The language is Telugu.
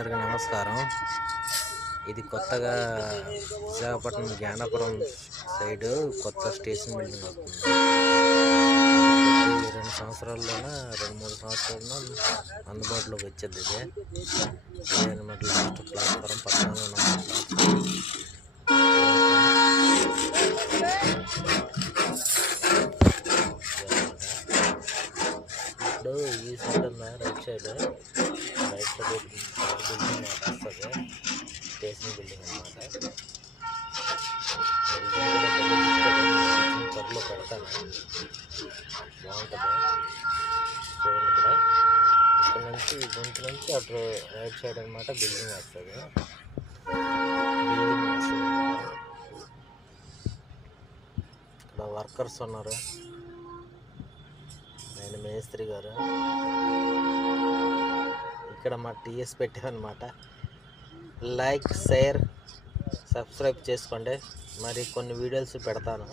అందరికీ నమస్కారం. ఇది కొత్తగా విశాఖపట్నం జ్ఞానపురం సైడ్ కొత్త స్టేషన్ బిల్డింగ్ అవుతుంది. 2 సంవత్సరాల్లోనే 2-3 సంవత్సరాల్లో అందుబాటులోకి వచ్చేది. ఇదే అనమాట లాస్ట్ ప్లాట్ఫారం 14 ప్లాట్ఫారం. ఇప్పుడు ఈ సైడ్ ఉన్న రైట్ సైడ్ బిల్డింగ్ వస్తుంది, స్టేషన్ బిల్డింగ్ అనమాట. త్వరలో పెడతాను, బాగుంటుంది. చూడండి, ఇక్కడ నుంచి గుంటు నుంచి అటు రైట్ సైడ్ అనమాట బిల్డింగ్ వస్తుంది. ఇక్కడ వర్కర్స్ ఉన్నారు, ఆయన మేస్త్రి గారు. ఇక్కడ మా టీఎస్ పెట్టామన్నమాట. లైక్, షేర్, సబ్స్క్రైబ్ చేసుకోండి. మరి కొన్ని వీడియోస్ పెడతాను.